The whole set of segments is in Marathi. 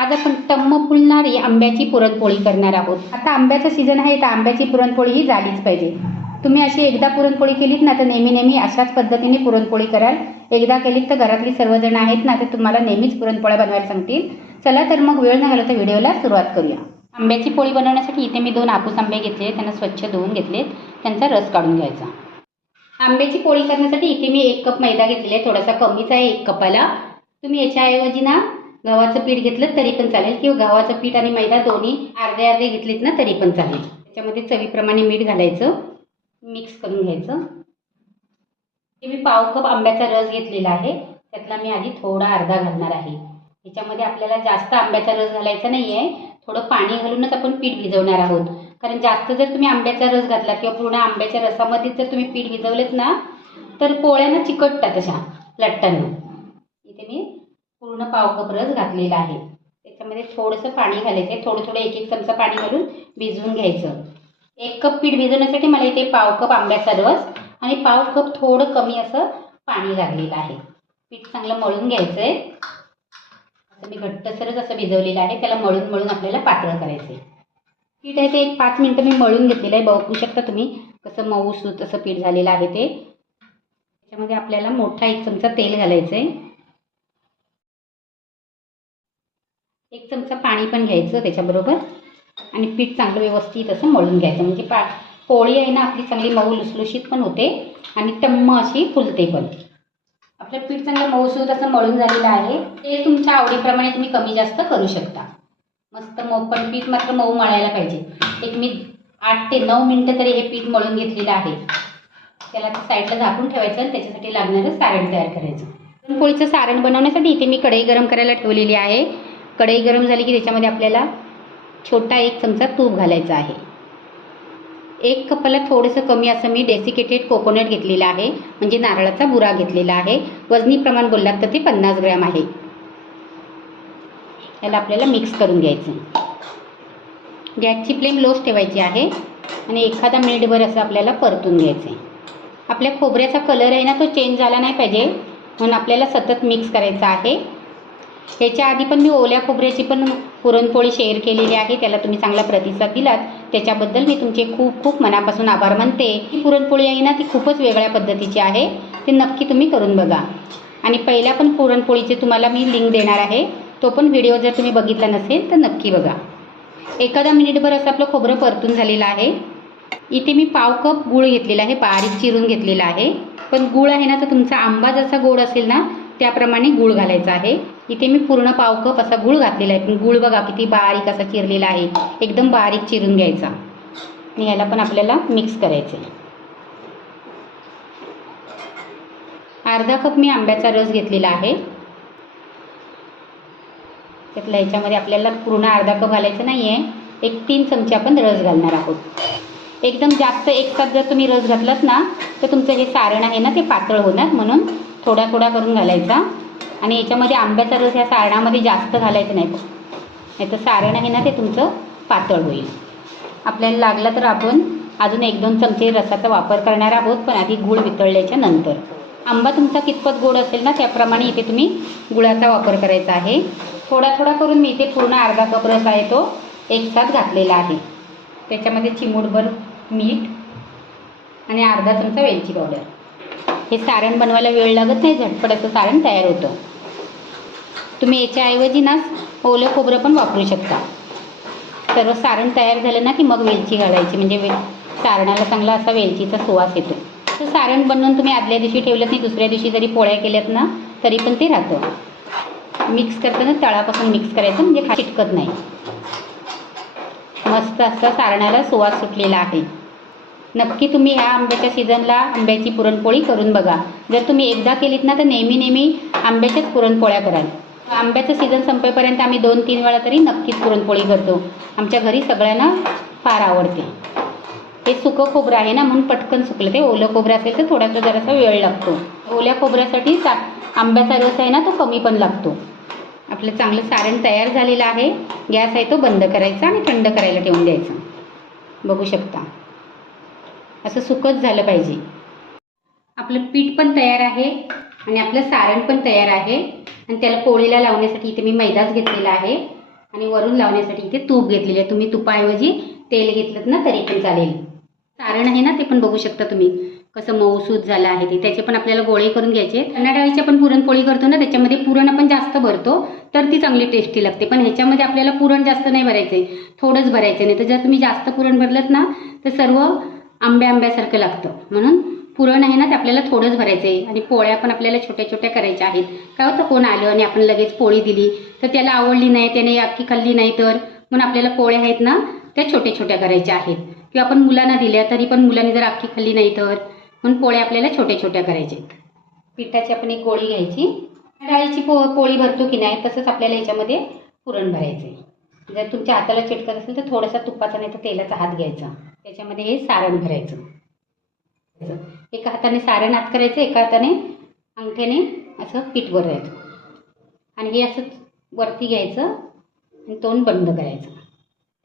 आज आपण टम्म फुलणारी आंब्याची पुरणपोळी करणार आहोत. आता आंब्याचा सीझन आहे तर आंब्याची पुरणपोळी ही झालीच पाहिजे. तुम्ही अशी एकदा पुरणपोळी केलीत ना तर नेहमी नेहमी अशाच पद्धतीने पुरणपोळी कराल. एकदा केलीत तर घरातली सर्वजण आहेत ना ते तुम्हाला नेहमीच पुरणपोळ्या बनवायला सांगतील. चला तर मग वेळ नाही तर व्हिडिओला सुरुवात करूया. आंब्याची पोळी बनवण्यासाठी इथे मी दोन आपूस आंबे घेतले त्यांना स्वच्छ धुवून घेतलेत. त्यांचा रस काढून घ्यायचा. आंब्याची पोळी करण्यासाठी इथे मी एक कप मैदा घेतलेला आहे थोडासा कमीच आहे एक कपाला. तुम्ही याच्याऐवजी ना गव्हाचं पीठ घेतलं तरी पण चालेल. किंवा गव्हाचं पीठ आणि मैदा दोन्ही अर्धे अर्धे घेतलेत ना तरी पण चालेल. त्याच्यामध्ये चवीप्रमाणे मीठ घालायचं. मिक्स करून घ्यायचं. मी पाव कप आंब्याचा रस घेतलेला आहे. त्यातला मी आधी थोडा अर्धा घालणार आहे. याच्यामध्ये आपल्याला जास्त आंब्याचा रस घालायचा नाही आहे थोडं पाणी घालूनच आपण पीठ भिजवणार आहोत. कारण जास्त जर तुम्ही आंब्याचा रस घातला किंवा पूर्ण आंब्याच्या रसामध्ये जर तुम्ही पीठ भिजवलेत ना तर पोळ्यांना चिकटतात अशा लट्टांना. पूर्ण पाव कप रस घातलेला आहे. त्याच्यामध्ये थोडंसं पाणी घालायचं आहे थोडं थोडं एक एक चमचा पाणी घालून भिजवून घ्यायचं. एक कप पीठ भिजवण्यासाठी मला इथे पाव कप आंब्याचा रस आणि पाव कप थोडं कमी असं पाणी लागलेलं आहे. पीठ चांगलं मळून घ्यायचं आहे असं मी घट्टसरच असं भिजवलेलं आहे त्याला मळून मळून आपल्याला पातळ करायचं आहे पीठ आहे ते एक पाच मिनटं मी मळून घेतलेलं आहे. बघू शकता तुम्ही कसं मऊ सूत असं पीठ झालेलं आहे ते. त्याच्यामध्ये आपल्याला मोठा एक चमचा तेल घालायचं आहे एक चमचा पाणी पण घ्यायचं त्याच्याबरोबर. आणि पीठ चांगलं व्यवस्थित असं मळून घ्यायचं. म्हणजे पा पोळी आहे ना आपली चांगली मऊ लुसलुशीत पण होते आणि टम्म अशी फुलते पण. आपलं पीठ चांगलं मऊसूत असं मळून झालेलं आहे. ते तुमच्या आवडीप्रमाणे तुम्ही कमी जास्त करू शकता. मस्त मऊ पण पीठ मात्र मऊ मळायला पाहिजे. एक मी आठ ते नऊ मिनटं तरी हे पीठ मळून घेतलेलं आहे. त्याला साईडला झाकून ठेवायचं आणि त्याच्यासाठी लागणारं सारण तयार करायचं. पुरणपोळीचं सारण बनवण्यासाठी इथे मी कढई गरम करायला ठेवलेली आहे. कढई गरम झाली की त्याच्यामध्ये आपल्याला छोटा एक चमचा तूप घालायचा आहे. एक कपाला थोडंसं कमी असं मी डेसिकेटेड कोकोनट घेतलेलं आहे. म्हणजे नारळाचा बुरा घेतलेला आहे. वजनी प्रमाण बोललात तर ते पन्नास ग्रॅम आहे. याला आपल्याला मिक्स करून घ्यायचं. गॅसची फ्लेम लोच ठेवायची आहे आणि एखादा मिनिटभर असं आपल्याला परतून घ्यायचं आहे आपल्या खोबऱ्याचा कलर आहे ना तो चेंज झाला नाही पाहिजे. म्हणून आपल्याला सतत मिक्स करायचा आहे. ह्याच्या आधी पण मी ओल्या खोबऱ्याची पण पुरणपोळी शेअर केलेली आहे. त्याला तुम्ही चांगला प्रतिसाद दिलात. त्याच्याबद्दल मी तुमचे खूप खूप मनापासून आभार मानते. ही पुरणपोळी आहे ना ती खूपच वेगळ्या पद्धतीची आहे. ते नक्की तुम्ही करून बघा. आणि पहिल्या पण पुरणपोळीचे तुम्हाला मी लिंक देणार आहे. तो पण व्हिडिओ जर तुम्ही बघितला नसेल तर नक्की बघा. एखादा मिनिटभर असं आपलं खोबरं परतून झालेलं आहे. इथे मी पाव कप गूळ घेतलेला आहे. बारीक चिरून घेतलेला आहे. पण गूळ आहे ना तर तुमचा आंबा जसा गोड असेल ना त्याप्रमाणे गूळ घालायचा आहे. इथे मी पूर्ण पाव कप असा गूळ घातलेला आहे. पण गूळ बघा किती बारीक असा चिरलेला आहे. एकदम बारीक चिरून घ्यायचा. आणि याला पण आपल्याला मिक्स करायचं आहे अर्धा कप मी आंब्याचा रस घेतलेला आहे. त्यातला ह्याच्यामध्ये आपल्याला पूर्ण अर्धा कप घालायचं नाही आहे एक तीन चमचे आपण रस घालणार आहोत. एकदम जास्त एक कप जर तुम्ही रस घातलात ना तर तुमचं हे सारण आहे ना ते पातळ होणार. म्हणून थोडा थोडा करून घालायचा. आणि याच्यामध्ये आंब्याचा रस या सारणामध्ये जास्त घालायचं नाही. नाही तर सारण आहे ना ते तुमचं पातळ होईल. आपल्याला लागलं तर आपण अजून एक दोन चमचे रसाचा वापर करणार आहोत पण आधी गूळ वितळल्याच्या नंतर. आंबा तुमचा कितपत गोड असेल ना त्याप्रमाणे इथे तुम्ही गुळाचा वापर करायचा आहे. थोडा थोडा करून मी इथे पूर्ण अर्धा कप रस आहे तो एकसाथ घातलेला आहे. त्याच्यामध्ये चिमूटभर मीठ आणि अर्धा चमचा वेलची पावडर. हे सारण बनवायला वेळ लागत नाही झटपट असं सारण तयार होतं. तुम्ही याच्याऐवजी ना ओलं खोबरं पण वापरू शकता. सर्व सारण तयार झालं ना की मग वेलची घालायची म्हणजे वे सारणाला चांगला असा वेलचीचा सुवास येतो. तर सारण बनवून तुम्ही आदल्या दिवशी ठेवलं नाही दुसऱ्या दिवशी जरी पोळ्या केल्यात ना तरी पण ते राहतं. मिक्स करताना तळापासून मिक्स करायचं म्हणजे खा चिटकत नाही. मस्त असा सारणाला सुवास सुटलेला आहे. नक्की तुम्ही ह्या आंब्याच्या सीझनला आंब्याची पुरणपोळी करून बघा. जर तुम्ही एकदा केलीत ना तर नेहमी नेहमी आंब्याच्याच पुरणपोळ्या कराल. आंब्याचं सीझन संपेपर्यंत आम्ही दोन तीन वेळा तरी नक्कीच पुरणपोळी करतो. आमच्या घरी सगळ्यांना फार आवडते. हे सुकं खोबरं आहे ना म्हणून पटकन सुकलं. ते ओलं खोबरं असेल तर थोडासा जरासा वेळ लागतो. ओल्या खोबऱ्यासाठी सा आंब्याचा रस आहे ना तो कमी पण लागतो. आपलं चांगलं सारण तयार झालेलं आहे. गॅस आहे तो बंद करायचा आणि थंड करायला ठेवून द्यायचा. बघू शकता. असं सुकच झालं पाहिजे. आपलं पीठ पण तयार आहे आणि आपलं सारण पण तयार आहे. आणि त्याला पोळीला लावण्यासाठी इथे मी मैदाच घेतलेला आहे. आणि वरून लावण्यासाठी इथे तूप घेतलेले आहे. तुम्ही तुपाऐवजी तेल घेतलं ना तरी पण चालेल. सारण आहे ना ते पण बघू शकता तुम्ही. कसं मऊसूद झालं आहे ते. त्याचे पण आपल्याला गोळे करून घ्यायचे चणा डाळीची आपण पुरणपोळी करतो ना त्याच्यामध्ये पुरण आपण जास्त भरतो तर ती चांगली टेस्टी लागते. पण ह्याच्यामध्ये आपल्याला पुरण जास्त नाही भरायचं आहे थोडंच भरायचं नाही तर जर तुम्ही जास्त पुरण भरलं ना तर सर्व आंब्या आंब्यासारखं लागतं. म्हणून पुरण आहे ना ते आपल्याला थोडंच भरायचं आहे आणि पोळ्या पण आपल्याला छोट्या छोट्या करायच्या आहेत. काय होतं कोण आलं आणि आपण लगेच पोळी दिली तर त्याला आवडली नाही त्याने अख्खी खाल्ली नाही तर म्हणून आपल्याला पोळ्या आहेत ना त्या छोट्या छोट्या करायच्या आहेत. किंवा आपण मुलांना दिल्या तरी पण मुलांनी जर अख्खी खाल्ली नाही तर म्हणून पोळ्या आपल्याला छोट्या छोट्या करायच्या आहेत. पिठाची आपण एक गोळी घ्यायची. डाळीची पो पोळी भरतो की नाही तसंच आपल्याला याच्यामध्ये पुरण भरायचं आहे जर तुमच्या हाताला चिटकत असेल तर थोडासा तुपाचा नाही तर तेलाचा हात घ्यायचा. त्याच्यामध्ये हे सारण भरायचं. एका हाताने सारण आत करायचं एका हाताने अंगठ्याने असं पीठ भरायचं आणि हे असं वरती घ्यायचं आणि तोंड बंद करायचं.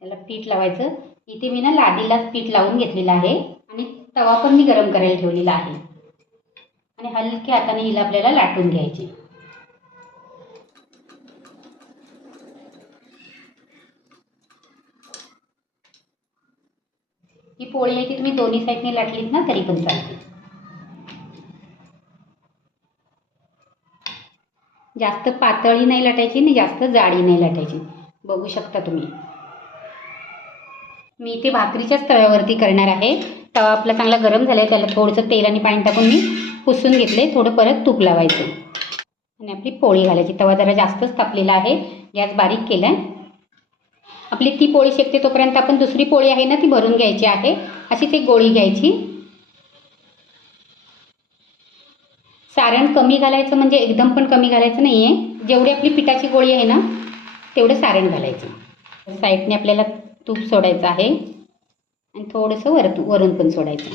त्याला पीठ लावायचं. इथे मी ना लादीलाच पीठ लावून घेतलेलं आहे आणि तवा पण मी गरम करायला ठेवलेला आहे. आणि हलक्या हाताने हिला आपल्याला लाटून घ्यायची. ही पोळी आहे ती तुम्ही दोन्ही साईडने लाटलीत ना तरी पण चालते. जास्त पातळी नाही लाटायची आणि जास्त जाडी नाही लाटायची. बघू शकता तुम्ही. मी इथे भाकरीच्याच तव्यावरती करणार आहे. तवा आपला चांगला गरम झाला आहे त्याला थोडंसं तेल आणि पाणी टाकून मी पुसून घेतले थोडं परत तूप लावायचं. आणि आपली पोळी घालायची. तवा जरा जास्तच तापलेला आहे. गॅस बारीक केला आहे आपली ती पोळी शेकते तोपर्यंत आपण दुसरी पोळी आहे ना ती भरून घ्यायची आहे. अशीच एक गोळी घ्यायची. सारण कमी घालायचं म्हणजे एकदम पण कमी घालायचं नाही आहे जेवढी आपली पिठाची गोळी आहे ना तेवढं सारण घालायचं. साईडने आपल्याला तूप सोडायचं आहे. आणि थोडंसं वर वरून पण सोडायचं.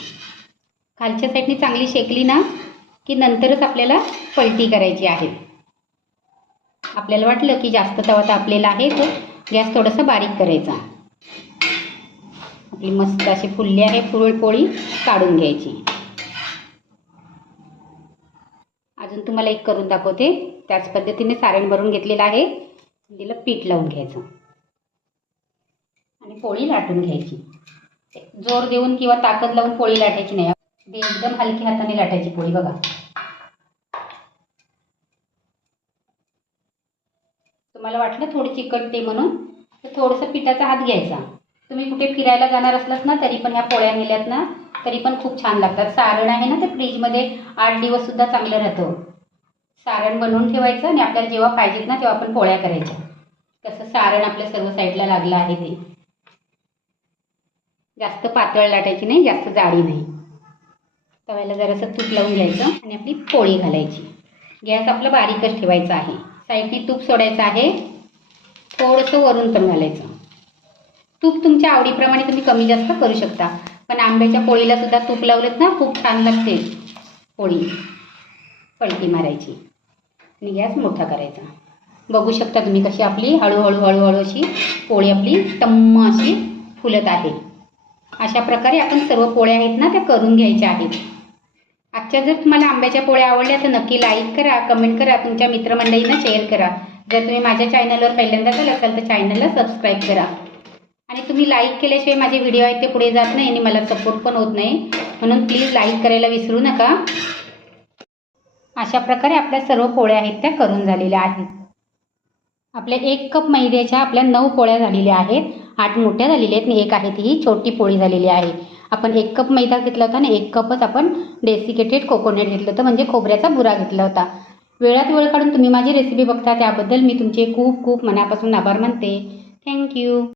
खालच्या साईडने चांगली शेकली ना की नंतरच आपल्याला पलटी करायची आहे. आपल्याला वाटलं की जास्त तवा तापलेला आहे तो. गॅस थोडासा बारीक करायचा आपली मस्त अशी फुलली आहे पुरळपोळी काढून घ्यायची. अजून तुम्हाला एक करून दाखवते. त्याच पद्धतीने सारण भरून घेतलेलं आहे. तिला पीठ लावून घ्यायचं. आणि पोळी लाटून घ्यायची. जोर देऊन किंवा ताकद लावून पोळी लाटायची नाही. एकदम हलकी हाताने लाटायची पोळी बघा. तुम्हाला वाटलं थोडी चिकटते म्हणून तर थोडंसं पिठाचा हात घ्यायचा. तुम्ही कुठे फिरायला जाणार असलात ना तरी पण ह्या पोळ्या नेल्यात ना तरी पण खूप छान लागतात. सारण आहे ना ते फ्रीजमध्ये आठ दिवससुद्धा चांगलं राहतं. सारण बनवून ठेवायचं आणि आपल्याला जेव्हा पाहिजेत ना तेव्हा आपण पोळ्या करायच्या. तसं सारण आपल्या सर्व साईडला लागलं आहे ते. जास्त पातळ लाटायची नाही जास्त जाडी नाही. तव्याला जरासं तूप लावून घ्यायचं आणि आपली पोळी घालायची. गॅस आपला बारीकच ठेवायचा आहे. साईडने तूप सोडायचं आहे. थोडंसं वरून पण घालायचं. तूप तुमच्या आवडीप्रमाणे तुम्ही कमी जास्त करू शकता. पण आंब्याच्या पोळीला सुद्धा तूप लावलं ना खूप छान लागते पोळी. पलटी मारायची. आणि गॅस मोठा करायचा. बघू शकता तुम्ही कशी आपली हळूहळू हळूहळू अशी पोळी आपली टम्म अशी फुलत आहे. अशा प्रकारे आपण सर्व पोळ्या आहेत ना त्या करून घ्यायच्या आहेत. आजच्या जर तुम्हाला आंब्याच्या पोळ्या आवडल्या तर नक्की लाईक करा कमेंट करा तुमच्या मित्रमंडळींना शेअर करा. जर तुम्ही माझ्या चॅनलवर पहिल्यांदा आला असाल तर चॅनलला सबस्क्राईब करा. आणि तुम्ही लाईक केल्याशिवाय माझे व्हिडिओ आहेत ते पुढे जात नाही आणि मला सपोर्ट पण होत नाही. म्हणून प्लीज लाईक करायला विसरू नका. अशा प्रकारे आपल्या सर्व पोळ्या आहेत त्या करून झालेल्या आहेत. आपल्या एक कप मैद्याच्या आपल्या नऊ पोळ्या झालेल्या आहेत. आठ मोठ्या झालेल्या आहेत आणि एक आहे ती ही छोटी पोळी झालेली आहे. आपण एक कप मैदा घेतला होता आणि एक कपच आपण डेसिकेटेड कोकोनट घेतलं होतं म्हणजे खोबऱ्याचा बुरा घेतला होता. वेळात वेळ काढून तुम्ही माझी रेसिपी बघता त्याबद्दल मी तुमचे खूप खूप मनापासून आभार मानते. थँक्यू